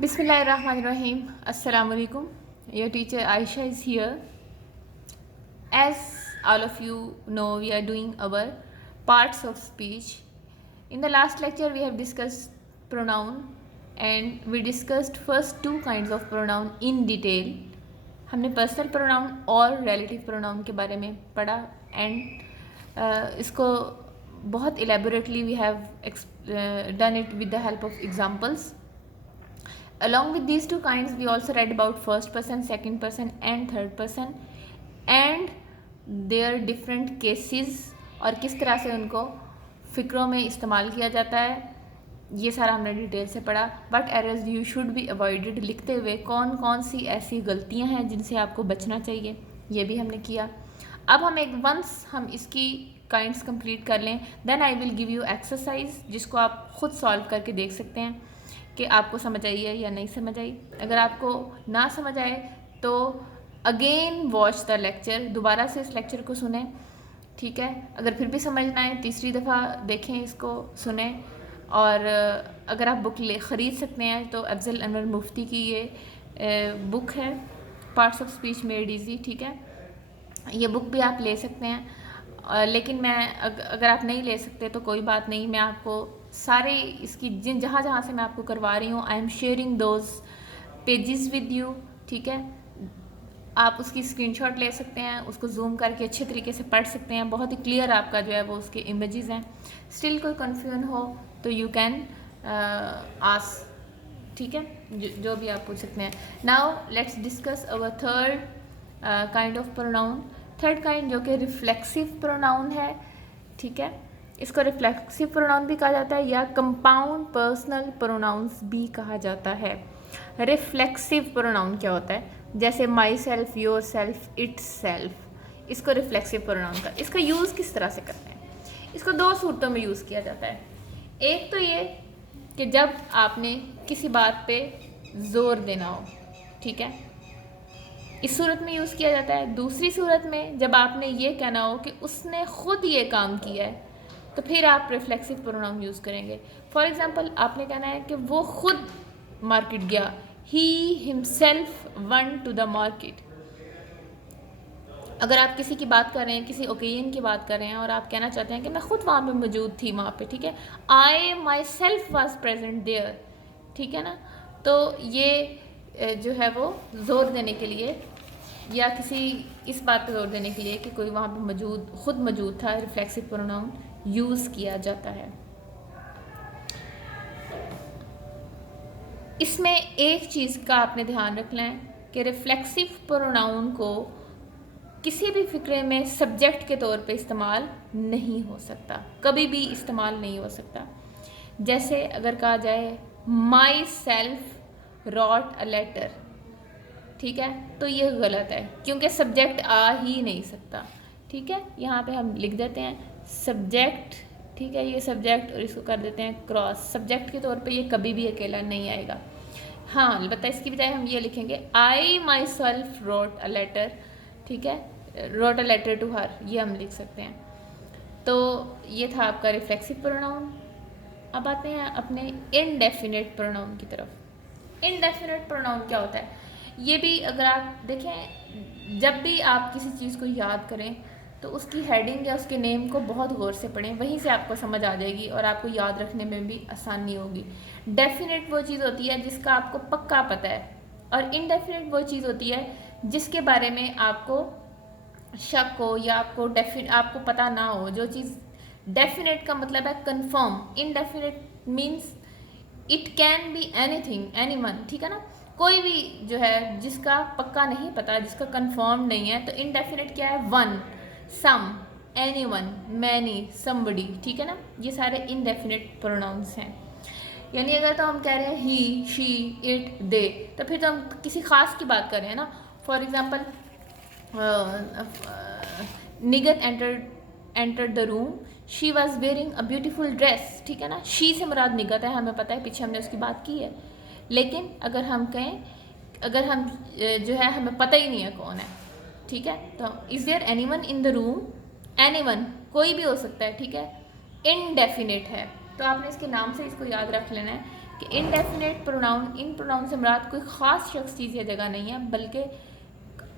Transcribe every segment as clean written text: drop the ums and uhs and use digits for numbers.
Bismillahirrahmanirrahim. Assalamu alaikum. Your teacher Aisha is here. As all of you know, we are doing our parts of speech. In the last lecture, we have discussed pronoun and we discussed first two kinds of pronoun in detail. हमने personal pronoun और relative pronoun के बारे में पढ़ा and इसको बहुत elaborately we have done it with the help of examples. Along with these two kinds, we also read about first person, second person and third person and their different cases और किस तरह से उनको फ़िक्रों में इस्तेमाल किया जाता है. ये सारा हमने डिटेल से पढ़ा. But errors you should be avoided लिखते हुए कौन कौन सी ऐसी गलतियां हैं जिनसे आपको बचना चाहिए, ये भी हमने किया. अब हम हम इसकी काइंड्स कंप्लीट कर लें, then I will give you exercise जिसको आप खुद सॉल्व करके देख सकते हैं कि आपको समझ आई है या नहीं समझ आई. अगर आपको ना समझ आए तो अगेन वॉच द लेक्चर, दोबारा से इस लेक्चर को सुने, ठीक है. अगर फिर भी समझना है तीसरी दफ़ा देखें, इसको सुने. और अगर आप बुक ख़रीद सकते हैं तो अफजल अनवर मुफ्ती की ये बुक है, parts of speech made easy, ठीक है. ये बुक भी आप ले सकते हैं. लेकिन मैं अगर आप नहीं ले सकते तो कोई बात नहीं, मैं आपको सारे इसकी जहाँ जहाँ से मैं आपको करवा रही हूँ, I am sharing those pages with you, ठीक है. आप उसकी स्क्रीनशॉट ले सकते हैं, उसको जूम करके अच्छे तरीके से पढ़ सकते हैं. बहुत ही क्लियर आपका जो है वो उसके इमेजेस हैं. स्टिल कोई कन्फ्यूजन हो तो यू कैन आस्क, ठीक है, जो भी आप पूछ सकते हैं. Now let's discuss our third kind of pronoun. Third kind जो कि रिफ्लेक्सिव प्रोनाउन है, ठीक है. इसको रिफ्लेक्सिव प्रोनाउन भी कहा जाता है या कंपाउंड पर्सनल प्रोनाउंस भी कहा जाता है. रिफ्लेक्सिव प्रोनाउन क्या होता है? जैसे my self, your self, it's self, इसको रिफ्लेक्सिव प्रोनाउन का. इसका यूज़ किस तरह से करते हैं? इसको दो सूरतों में यूज़ किया जाता है. एक तो ये कि जब आपने किसी बात पे ज़ोर देना हो, ठीक है, इस सूरत में यूज़ किया जाता है. दूसरी सूरत में जब आपने ये कहना हो कि उसने खुद ये काम किया है तो फिर आप रिफ्लेक्सिव प्रोनाउन यूज़ करेंगे. फॉर एग्जांपल आपने कहना है कि वो खुद मार्केट गया, he himself went to the market. अगर आप किसी की बात कर रहे हैं, किसी ओकेजन की बात कर रहे हैं और आप कहना चाहते हैं कि मैं खुद वहाँ पे मौजूद थी, वहाँ पे, ठीक है, I myself was present there, ठीक है ना. तो ये जो है वो ज़ोर देने के लिए या किसी इस बात पे जोर देने के लिए कि कोई वहाँ पे खुद मौजूद था, रिफ्लेक्सिव प्रोनाउन यूज़ किया जाता है. इसमें एक चीज़ का आपने ध्यान रखना है कि रिफ्लेक्सिव प्रोनाउन को किसी भी फिक्रे में सब्जेक्ट के तौर पे इस्तेमाल नहीं हो सकता, कभी भी इस्तेमाल नहीं हो सकता. जैसे अगर कहा जाए myself wrote a letter, ठीक है, तो ये गलत है क्योंकि सब्जेक्ट आ ही नहीं सकता, ठीक है. यहाँ पे हम लिख देते हैं सब्जेक्ट, ठीक है, ये सब्जेक्ट और इसको कर देते हैं क्रॉस. सब्जेक्ट के तौर पे ये कभी भी अकेला नहीं आएगा. हाँ, अलबत्ता इसकी बजाय हम ये लिखेंगे I myself wrote a letter, ठीक है, wrote a letter to her, ये हम लिख सकते हैं. तो ये था आपका रिफ्लेक्सिव प्रोनाउन. अब आते हैं अपने इनडेफिनेट प्रोनाउन की तरफ. इनडेफिनेट प्रोनाउन क्या होता है? ये भी अगर आप देखें, जब भी आप किसी चीज़ को याद करें तो उसकी हेडिंग या उसके नेम को बहुत गौर से पढ़ें, वहीं से आपको समझ आ जाएगी और आपको याद रखने में भी आसानी होगी. डेफिनेट वो चीज़ होती है जिसका आपको पक्का पता है और इनडेफिनेट वो चीज़ होती है जिसके बारे में आपको शक हो या आपको पता ना हो. जो चीज़ डेफिनेट का मतलब है confirm, indefinite means it can be anything, anyone, ठीक है ना. कोई भी जो है जिसका पक्का नहीं पता, जिसका कंफर्म नहीं है, तो इनडेफिनेट क्या है? वन, सम, एनीवन, मैनी, समबडी, ठीक है ना. ये सारे इनडेफिनेट प्रोनाउंस हैं. यानी अगर तो हम कह रहे हैं ही, शी, इट, दे, तो फिर तो हम किसी खास की बात कर रहे हैं ना. For example निगत entered the room, she was wearing a beautiful dress, ठीक है ना. शी से मुराद निगत है, हमें पता है, पीछे हमने उसकी बात की है. लेकिन अगर हम कहें, अगर हम जो है हमें पता ही नहीं है कौन है, ठीक है, तो is there anyone in the room, anyone कोई भी हो सकता है, ठीक है, इनडेफिनेट है. तो आपने इसके नाम से इसको याद रख लेना है कि इनडेफिनेट प्रोनाउन, इन प्रोनाउन से मुराद कोई ख़ास शख्स, चीज़ या जगह नहीं है, बल्कि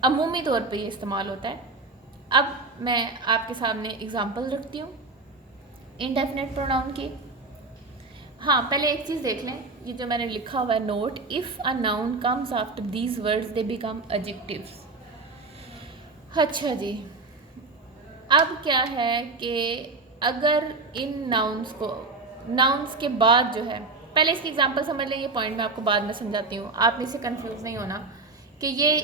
अमूमी तौर पे ये इस्तेमाल होता है। अब मैं आपके सामने एग्जांपल रखती हूँ इनडेफिनेट प्रोनाउन की। हाँ, पहले एक चीज़ देख लें, ये जो मैंने लिखा हुआ है note, if a noun comes after these words they become adjectives. अच्छा जी, अब क्या है कि अगर इन नाउन्स के बाद जो है, पहले इसकी एग्जांपल समझ लें, ये पॉइंट मैं आपको बाद में समझाती हूँ, आपने इससे कंफ्यूज नहीं होना कि ये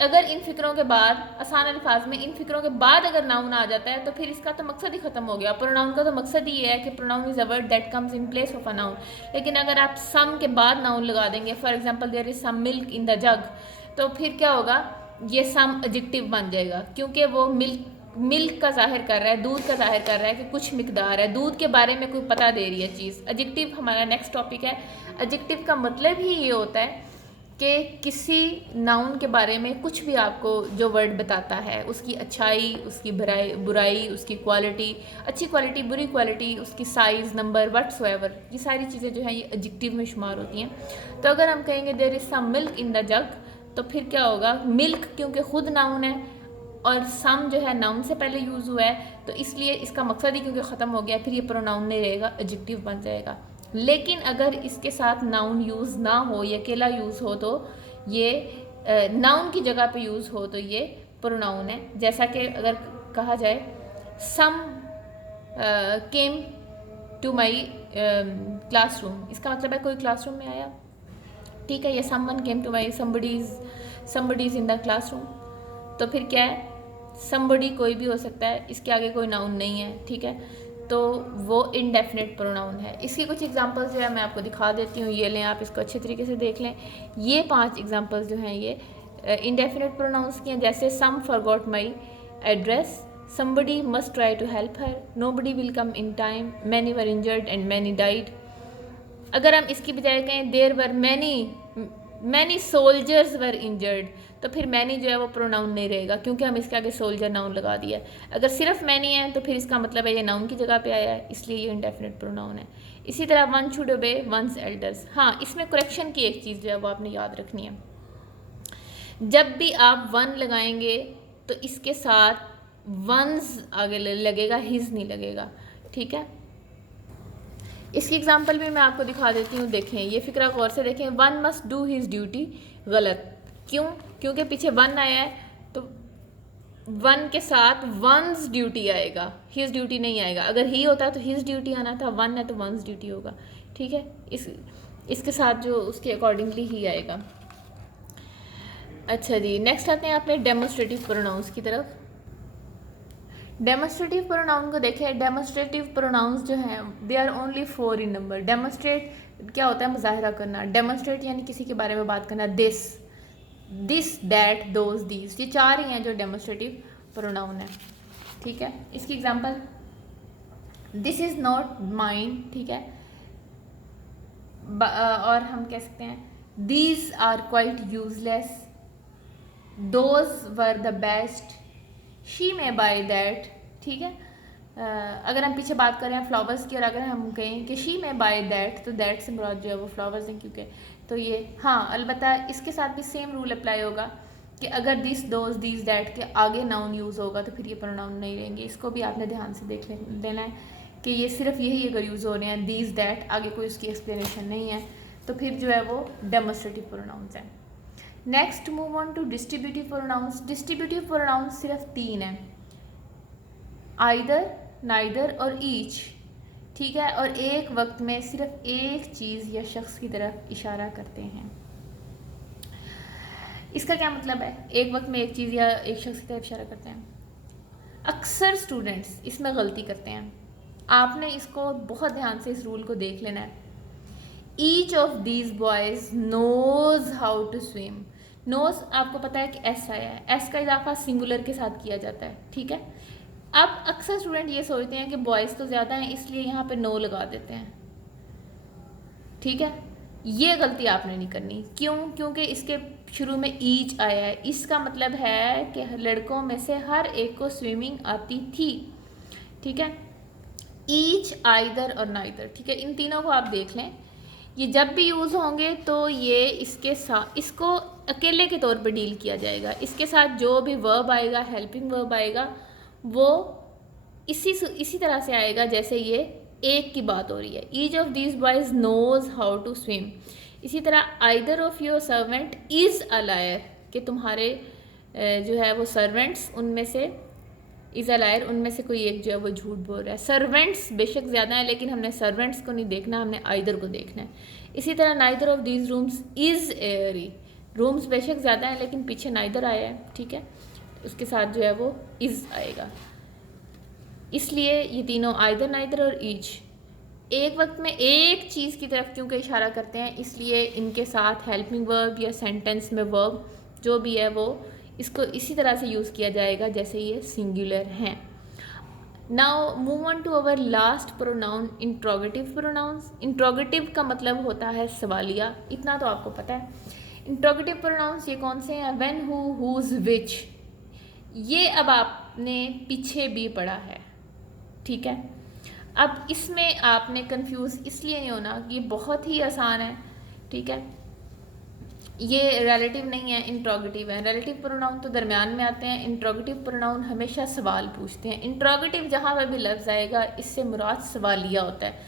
अगर इन फिक्रों के बाद, आसान अल्फाज में, इन फिक्रों के बाद अगर नाउन आ जाता है तो फिर इसका तो मकसद ही ख़त्म हो गया। प्रोनाउन का तो मकसद ही है कि pronoun is a word that comes in place of a noun. लेकिन अगर आप सम के बाद नाउन लगा देंगे, for example there is some milk in the jug, तो फिर क्या होगा, ये सम एडजेक्टिव बन जाएगा, क्योंकि वो मिल्क का जाहिर कर रहा है, दूध का जाहिर कर रहा है कि कुछ मिकदार है, दूध के बारे में कोई पता दे रही है चीज़। एडजेक्टिव हमारा नेक्स्ट टॉपिक है। एडजेक्टिव का मतलब ही ये होता है कि किसी नाउन के बारे में कुछ भी आपको जो वर्ड बताता है, उसकी अच्छाई, उसकी बुराई, उसकी क्वालिटी, अच्छी क्वालिटी, बुरी क्वालिटी, उसकी साइज़, नंबर, व्हाट्सएवर, ये सारी चीज़ें जो हैं ये एडजेक्टिव में शुमार होती हैं। तो अगर हम कहेंगे there is some milk in the jug, तो फिर क्या होगा, मिल्क क्योंकि खुद नाउन है और सम जो है नाउन से पहले यूज़ हुआ है, तो इसलिए इसका मकसद ही क्योंकि ख़त्म हो गया, फिर ये प्रोनाउन नहीं रहेगा, एडजेक्टिव बन जाएगा। लेकिन अगर इसके साथ नाउन यूज़ ना हो, ये अकेला यूज़ हो, तो ये नाउन की जगह पे यूज़ हो तो ये प्रोनाउन है। जैसा कि अगर कहा जाए सम केम टू माई क्लासरूम, इसका मतलब है कोई क्लासरूम में आया, ठीक है, या someone came to my, somebody is in the classroom, तो फिर क्या है, समबडी कोई भी हो सकता है, इसके आगे कोई नाउन नहीं है, ठीक है, तो वो इनडेफिनेट प्रोनाउन है। इसकी कुछ एग्जांपल्स जो है मैं आपको दिखा देती हूँ, ये लें, आप इसको अच्छे तरीके से देख लें। ये 5 एग्जांपल्स जो हैं ये इनडेफिनेट प्रोनाउंस की हैं, जैसे Sam forgot my address, somebody must try to help her, nobody will come in time, many were injured and many died. अगर हम इसकी बजाय कहें there were many soldiers were injured, तो फिर मैनी जो है वो प्रोनाउन नहीं रहेगा, क्योंकि हम इसके आगे सोल्जर नाउन लगा दिया है। अगर सिर्फ मैनी है तो फिर इसका मतलब है ये नाउन की जगह पे आया है, इसलिए ये इनडेफिनेट प्रोनाउन है। इसी तरह one should obey one's elders. हाँ, इसमें करेक्शन की एक चीज़ जो है वो आपने याद रखनी है, जब भी आप वन लगाएंगे तो इसके साथ वंस आगे लगेगा, हिज नहीं लगेगा, ठीक है। इसकी एग्जांपल भी मैं आपको दिखा देती हूँ, देखें, ये फिक्रा गौर से देखें। One must do his duty, गलत, क्यों, क्योंकि पीछे वन आया है, तो वन के साथ वंस ड्यूटी आएगा, हिज ड्यूटी नहीं आएगा। अगर ही होता तो हिज ड्यूटी आना था, वन है तो वंस ड्यूटी होगा, ठीक है, इसके साथ जो उसके अकॉर्डिंगली ही आएगा। अच्छा जी, नेक्स्ट आते हैं अपने डेमोस्ट्रेटिव प्रोनाउंस की तरफ। डेमोस्ट्रेटिव प्रोनाउन को देखें। डेमोस्ट्रेटिव प्रोनाउंस जो हैं they are only 4 in number. Demonstrate क्या होता है, मुजाहिरा करना। डेमोस्ट्रेट यानी किसी के बारे में बात करना, दिस, दैट, दोज, दीज, ये 4 ही हैं जो डेमोस्ट्रेटिव प्रोनाउन है, ठीक है। इसकी example, this is not mine, ठीक है, और हम कह सकते हैं these are quite useless, those were the best, she may buy that, ठीक है। अगर हम पीछे बात करें फ्लावर्स की और अगर हम कहें कि शी में बाय दैट, तो दैट से मुराद जो है वो फ्लावर्स हैं, क्योंकि तो ये, हाँ अलबत्ता इसके साथ भी सेम रूल अप्लाई होगा कि अगर दिस, दोज, दीज, दैट के आगे नाउन यूज़ होगा तो फिर ये प्रोनाउन नहीं रहेंगे। इसको भी आपने ध्यान से देख लेना है कि ये सिर्फ यही अगर यूज़ हो रहे हैं, दीज, दैट, आगे कोई उसकी एक्सप्लेनेशन नहीं है, तो फिर जो है वो डेमोस्ट्रेटिव प्रोनाउंस हैं। Next move on to distributive pronouns. Distributive pronouns सिर्फ 3 हैं, आइदर, नाइदर और ईच, ठीक है, और एक वक्त में सिर्फ एक चीज़ या शख्स की तरफ इशारा करते हैं। इसका क्या मतलब है, एक वक्त में एक चीज़ या एक शख्स की तरफ इशारा करते हैं। अक्सर स्टूडेंट्स इसमें गलती करते हैं, आपने इसको बहुत ध्यान से इस रूल को देख लेना है। Each of these boys knows how to swim. Knows आपको पता है कि एस आया है, एस का इजाफा सिंगुलर के साथ किया जाता है, ठीक है। अब अक्सर स्टूडेंट ये सोचते हैं कि बॉयज़ तो ज़्यादा हैं इसलिए यहाँ पे नो लगा देते हैं, ठीक है। ये गलती आपने नहीं करनी, क्यों, क्योंकि इसके शुरू में ईच आया है, इसका मतलब है कि लड़कों में से हर एक को स्विमिंग आती थी, ठीक है। ईच, आइदर और नाइदर, ठीक है, इन तीनों को आप देख लें, ये जब भी यूज़ होंगे तो ये इसके साथ, इसको अकेले के तौर पे डील किया जाएगा। इसके साथ जो भी वर्ब आएगा, हेल्पिंग वर्ब आएगा, वो इसी तरह से आएगा जैसे ये एक की बात हो रही है। Each of these boys knows how to swim. इसी तरह either of your servant is a liar, कि तुम्हारे जो है वो सर्वेंट्स उनमें से, इज़ अ लायर उनमें से कोई एक जो है वो झूठ बोल रहा है। सर्वेंट्स बेशक ज़्यादा है लेकिन हमने सर्वेंट्स को नहीं देखना, हमने आइदर को देखना है। इसी तरह neither of these rooms is Airy. Rooms बेशक ज़्यादा है लेकिन पीछे नाइदर आया है, ठीक है, उसके साथ जो है वो इज़ आएगा। इसलिए ये तीनों आइदर, नाइदर और ईच एक वक्त में एक चीज़ की तरफ क्योंकि इशारा करते हैं, इसलिए इनके साथ हेल्पिंग वर्ब या सेंटेंस में वर्ब जो भी है वो इसको इसी तरह से यूज़ किया जाएगा जैसे ये सिंगुलर हैं। Now move on to our last pronoun, interrogative pronouns. Interrogative का मतलब होता है सवालिया, इतना तो आपको पता है। इंट्रोगेटिव प्रोनाउंस ये कौन से हैं? व्हेन, हु, हुज, विच। ये अब आपने पीछे भी पढ़ा है, ठीक है। अब इसमें आपने कंफ्यूज इसलिए नहीं होना कि ये बहुत ही आसान है, ठीक है। ये रिलेटिव नहीं है, इंट्रोगेटिव है। रिलेटिव प्रोनाउन तो दरमियान में आते हैं, इंट्रोगेटिव प्रोनाउन हमेशा सवाल पूछते हैं। इंट्रोगेटिव जहाँ पर भी लफ्ज़ आएगा इससे मुराद सवालिया होता है।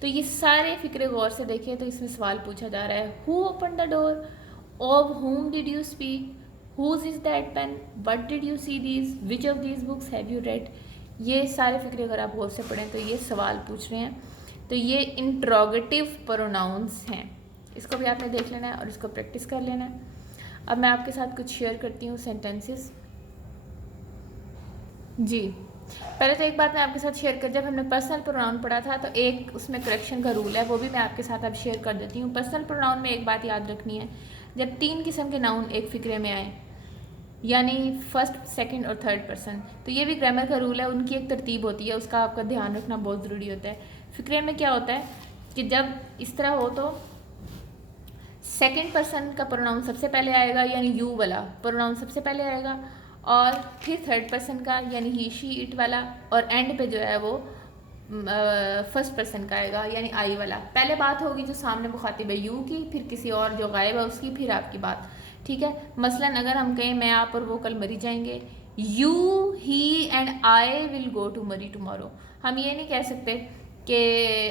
तो ये सारे फिक्रे गौर से देखें तो इसमें सवाल पूछा जा रहा है। Who open the door, of whom did you speak, whose is that pen, what did you see these, which of these books have you read। ये सारे फिक्रे अगर आप गौर से पढ़ें तो ये सवाल पूछ रहे हैं, तो ये इंट्रोगेटिव प्रोनाउंस हैं। इसको भी आपने देख लेना है और इसको प्रैक्टिस कर लेना है। अब मैं आपके साथ कुछ शेयर करती हूँ सेंटेंसेस। जी, पहले तो एक बात मैं आपके साथ शेयर कर, जब हमने पर्सनल प्रोनाउन पढ़ा था तो एक उसमें करेक्शन का रूल है, वो भी मैं आपके साथ अब शेयर कर देती हूँ। पर्सनल प्रोनाउन में एक बात याद रखनी है, जब 3 किस्म के नाउन एक फिक्रे में आए, यानी फर्स्ट, सेकंड और थर्ड पर्सन, तो ये भी ग्रामर का रूल है, उनकी एक तरतीब होती है, उसका आपका ध्यान रखना बहुत ज़रूरी होता है। फिक्रे में क्या होता है कि जब इस तरह हो तो सेकंड पर्सन का प्रोनाउन सबसे पहले आएगा, यानी यू वाला प्रोनाउन सबसे पहले आएगा, और फिर थर्ड पर्सन का यानी ही, शी, इट वाला, और एंड पे जो है वो फर्स्ट पर्सन का आएगा यानी आई वाला। पहले बात होगी जो सामने मुखातिब है यू की, फिर किसी और जो गायब है उसकी, फिर आपकी बात, ठीक है। मसलन अगर हम कहें मैं, आप और वो कल मरी जाएंगे, you, he and I will go to Murree tomorrow. हम ये नहीं कह सकते कि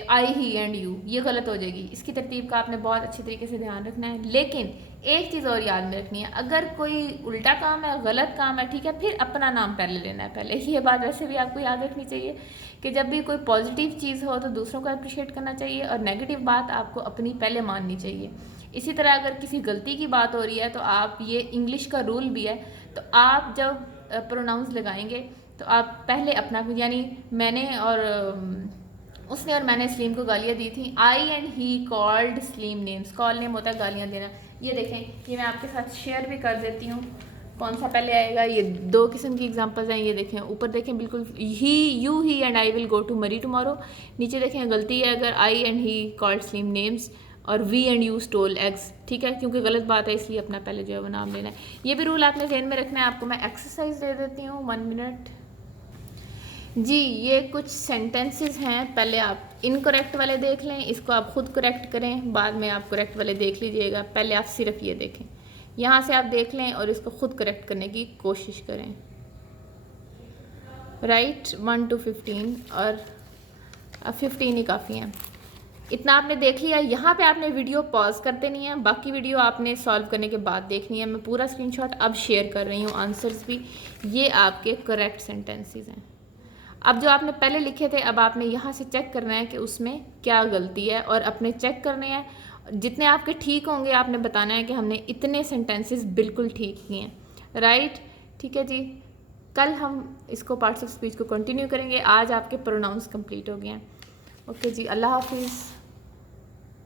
आई, ही एंड यू, ये गलत हो जाएगी। इसकी तरतीब का आपने बहुत अच्छे तरीके से ध्यान रखना है। लेकिन एक चीज़ और याद में रखनी है, अगर कोई उल्टा काम है, गलत काम है, ठीक है, फिर अपना नाम पहले लेना है पहले। ये बात वैसे भी आपको याद रखनी चाहिए कि जब भी कोई पॉजिटिव चीज़ हो तो दूसरों को अप्रिशिएट करना चाहिए, और नेगेटिव बात आपको अपनी पहले माननी चाहिए। इसी तरह अगर किसी गलती की बात हो रही है तो आप, ये इंग्लिश का रूल भी है, तो आप जब प्रोनाउंस लगाएंगे तो आप पहले अपना, यानी मैंने और उसने और मैंने सलीम को गालियाँ दी थी। I and he called Salim names. Call name होता है गालियाँ देना। ये देखें, ये मैं आपके साथ शेयर भी कर देती हूँ, कौन सा पहले आएगा। ये 2 किस्म की एग्जांपल्स हैं। ये देखें, ऊपर देखें बिल्कुल ही, you, he and I will go to Murree tomorrow. नीचे देखें गलती है अगर I and he called Salim names, और we and you stole eggs, ठीक है, क्योंकि गलत बात है इसलिए अपना पहले जो है वो नाम लेना है। ये भी रूल आपने ध्यान में रखना है। आपको मैं एक्सरसाइज दे देती हूँ, 1 मिनट। जी, ये कुछ सेंटेंसेस हैं, पहले आप इनकरेक्ट वाले देख लें, इसको आप खुद करेक्ट करें, बाद में आप करेक्ट वाले देख लीजिएगा। पहले आप सिर्फ ये देखें, यहाँ से आप देख लें और इसको खुद करेक्ट करने की कोशिश करें। राइट 1 to 15, और अब 15 ही काफ़ी हैं। इतना आपने देख लिया। यहाँ पे आपने वीडियो पॉज करते नहीं है, बाकी वीडियो आपने सॉल्व करने के बाद देखनी है। मैं पूरा स्क्रीनशॉट अब शेयर कर रही हूँ, आंसर्स भी। ये आपके करेक्ट सेंटेंसेस हैं। अब जो आपने पहले लिखे थे, अब आपने यहाँ से चेक करना है कि उसमें क्या गलती है, और अपने चेक करने हैं। जितने आपके ठीक होंगे आपने बताना है कि हमने इतने सेंटेंसेस बिल्कुल ठीक किए हैं। राइट, ठीक है जी। कल हम इसको पार्ट्स ऑफ स्पीच को कंटिन्यू करेंगे। आज आपके प्रोनाउंस कंप्लीट हो गए हैं। ओके जी, अल्लाह हाफिज़।